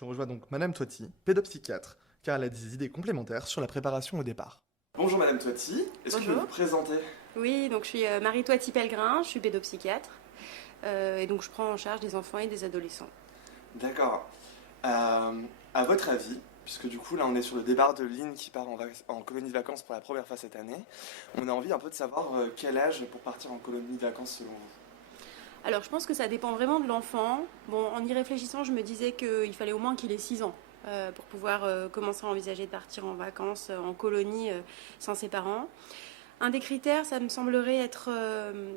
Je rejoins donc Madame Toiti, pédopsychiatre, car elle a des idées complémentaires sur la préparation au départ. Bonjour Madame Toiti, est-ce que vous Bonjour. vous présenter? Oui, donc je suis Marie-Toiti Pellegrin, je suis pédopsychiatre et donc je prends en charge des enfants et des adolescents. D'accord. À votre avis, puisque du coup là on est sur le départ de Lynn qui part en colonie de vacances pour la première fois cette année, on a envie un peu de savoir quel âge pour partir en colonie de vacances selon vous? Alors je pense que ça dépend vraiment de l'enfant. Bon, en y réfléchissant, je me disais qu'il fallait au moins qu'il ait 6 ans pour pouvoir commencer à envisager de partir en vacances en colonie sans ses parents. Un des critères, ça me semblerait être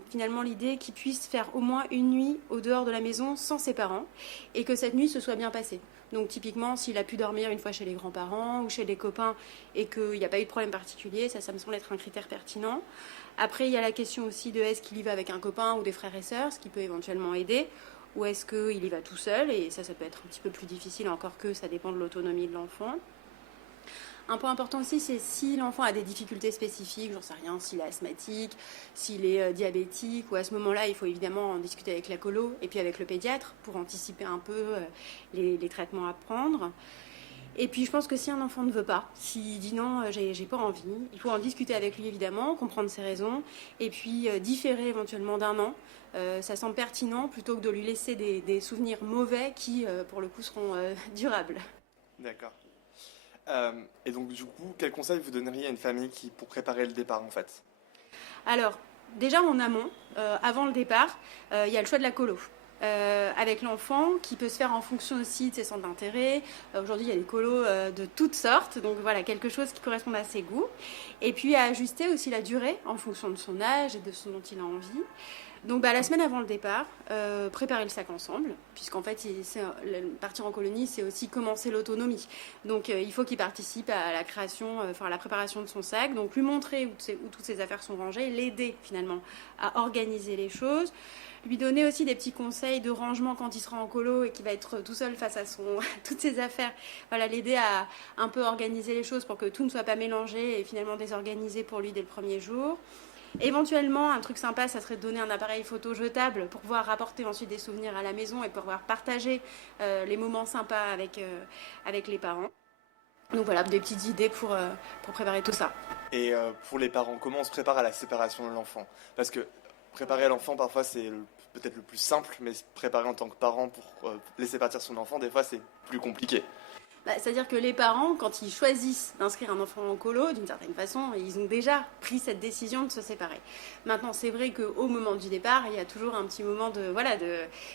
finalement l'idée qu'il puisse faire au moins une nuit au dehors de la maison sans ses parents et que cette nuit se soit bien passée. Donc typiquement, s'il a pu dormir une fois chez les grands-parents ou chez des copains et qu'il n'y a pas eu de problème particulier, ça me semble être un critère pertinent. Après, il y a la question aussi de est-ce qu'il y va avec un copain ou des frères et sœurs, ce qui peut éventuellement aider, ou est-ce qu'il y va tout seul, et ça peut être un petit peu plus difficile, encore que ça dépend de l'autonomie de l'enfant. Un point important aussi, c'est si l'enfant a des difficultés spécifiques, j'en sais rien, s'il est asthmatique, s'il est diabétique, ou à ce moment-là, il faut évidemment en discuter avec la colo et puis avec le pédiatre pour anticiper un peu les traitements à prendre. Et puis je pense que si un enfant ne veut pas, s'il dit non, j'ai pas envie, il faut en discuter avec lui évidemment, comprendre ses raisons, et puis différer éventuellement d'un an. Ça semble pertinent plutôt que de lui laisser des souvenirs mauvais qui, pour le coup, seront durables. D'accord. Et donc du coup, quel conseil vous donneriez à une famille pour préparer le départ en fait? Alors, déjà en amont, avant le départ, il y a le choix de la colo. Avec l'enfant, qui peut se faire en fonction aussi de ses centres d'intérêt. Aujourd'hui, il y a des colos de toutes sortes, donc voilà, quelque chose qui correspond à ses goûts. Et puis à ajuster aussi la durée en fonction de son âge et de ce dont il a envie. Donc la semaine avant le départ, préparer le sac ensemble, puisqu'en fait partir en colonie, c'est aussi commencer l'autonomie. Donc il faut qu'il participe à la création, à la préparation de son sac, donc lui montrer où toutes ses affaires sont rangées, l'aider finalement à organiser les choses, lui donner aussi des petits conseils de rangement quand il sera en colo et qu'il va être tout seul face à toutes ses affaires. Voilà, l'aider à un peu organiser les choses pour que tout ne soit pas mélangé et finalement désorganisé pour lui dès le premier jour. Éventuellement, un truc sympa, ça serait de donner un appareil photo jetable pour pouvoir rapporter ensuite des souvenirs à la maison et pouvoir partager les moments sympas avec les parents. Donc voilà, des petites idées pour préparer tout ça. Et pour les parents, comment on se prépare à la séparation de l'enfant? Parce que préparer l'enfant, parfois, c'est peut-être le plus simple, mais se préparer en tant que parent pour laisser partir son enfant, des fois, c'est plus compliqué. C'est-à-dire que les parents, quand ils choisissent d'inscrire un enfant en colo, d'une certaine façon, ils ont déjà pris cette décision de se séparer. Maintenant, c'est vrai qu'au moment du départ, il y a toujours un petit moment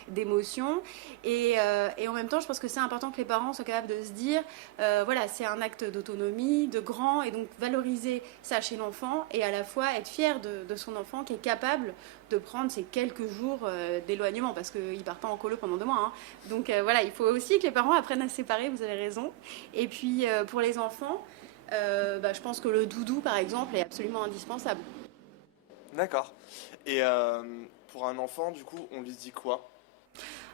d'émotion. Et en même temps, je pense que c'est important que les parents soient capables de se dire, voilà, c'est un acte d'autonomie, de grand, et donc valoriser ça chez l'enfant, et à la fois être fier de son enfant qui est capable de prendre ces quelques jours d'éloignement, parce qu'il ne part pas en colo pendant 2 mois. Hein. Donc voilà, il faut aussi que les parents apprennent à se séparer, vous avez raison. Et puis pour les enfants, je pense que le doudou, par exemple, est absolument indispensable. D'accord. Et pour un enfant, du coup, on lui dit quoi?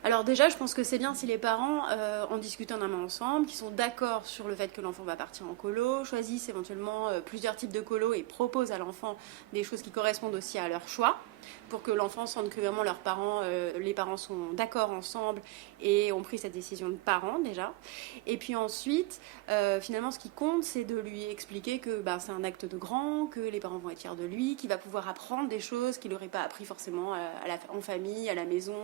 Alors déjà, je pense que c'est bien si les parents en discutent en amont ensemble, qui sont d'accord sur le fait que l'enfant va partir en colo, choisissent éventuellement plusieurs types de colo et proposent à l'enfant des choses qui correspondent aussi à leur choix, pour que l'enfant sente que vraiment les parents sont d'accord ensemble et ont pris cette décision de parents déjà. Et puis ensuite, finalement, ce qui compte, c'est de lui expliquer que c'est un acte de grand, que les parents vont être fiers de lui, qu'il va pouvoir apprendre des choses qu'il n'aurait pas appris forcément en famille, à la maison,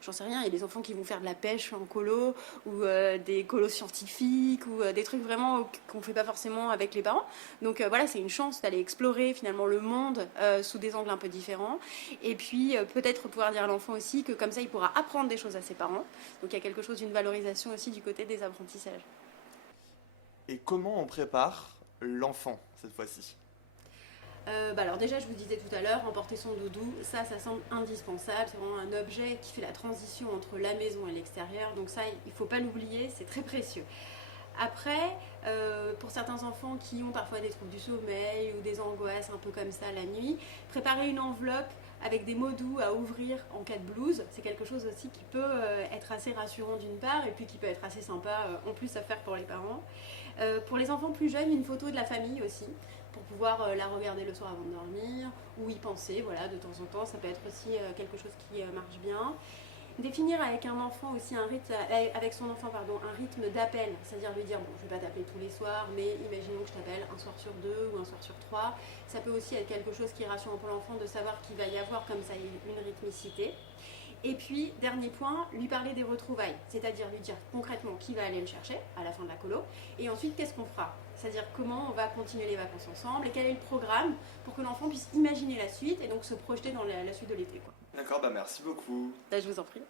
j'en sais rien. Il y a des enfants qui vont faire de la pêche en colo ou des colos scientifiques ou des trucs vraiment qu'on ne fait pas forcément avec les parents. Donc voilà, c'est une chance d'aller explorer finalement le monde sous des angles un peu différents. Et puis peut-être pouvoir dire à l'enfant aussi que comme ça, il pourra apprendre des choses à ses parents. Donc il y a quelque chose d'une valorisation aussi du côté des apprentissages. Et comment on prépare l'enfant cette fois-ci? Alors déjà, je vous disais tout à l'heure, emporter son doudou, ça semble indispensable. C'est vraiment un objet qui fait la transition entre la maison et l'extérieur. Donc ça, il ne faut pas l'oublier, c'est très précieux. Après, pour certains enfants qui ont parfois des troubles du sommeil ou des angoisses un peu comme ça la nuit, préparer une enveloppe avec des mots doux à ouvrir en cas de blues, c'est quelque chose aussi qui peut être assez rassurant d'une part et puis qui peut être assez sympa en plus à faire pour les parents. Pour les enfants plus jeunes, une photo de la famille aussi, pour pouvoir la regarder le soir avant de dormir ou y penser, voilà, de temps en temps, ça peut être aussi quelque chose qui marche bien. Définir avec un enfant aussi un rythme, avec son enfant pardon, un rythme d'appel, c'est-à-dire lui dire bon, je vais pas t'appeler tous les soirs, mais imaginons que je t'appelle un soir sur 2 ou un soir sur 3. Ça peut aussi être quelque chose qui est rassurant pour l'enfant de savoir qu'il va y avoir comme ça une rythmicité. Et puis, dernier point, lui parler des retrouvailles, c'est-à-dire lui dire concrètement qui va aller le chercher à la fin de la colo, et ensuite qu'est-ce qu'on fera, c'est-à-dire comment on va continuer les vacances ensemble, et quel est le programme pour que l'enfant puisse imaginer la suite et donc se projeter dans la suite de l'été. D'accord, bah merci beaucoup. Là, je vous en prie.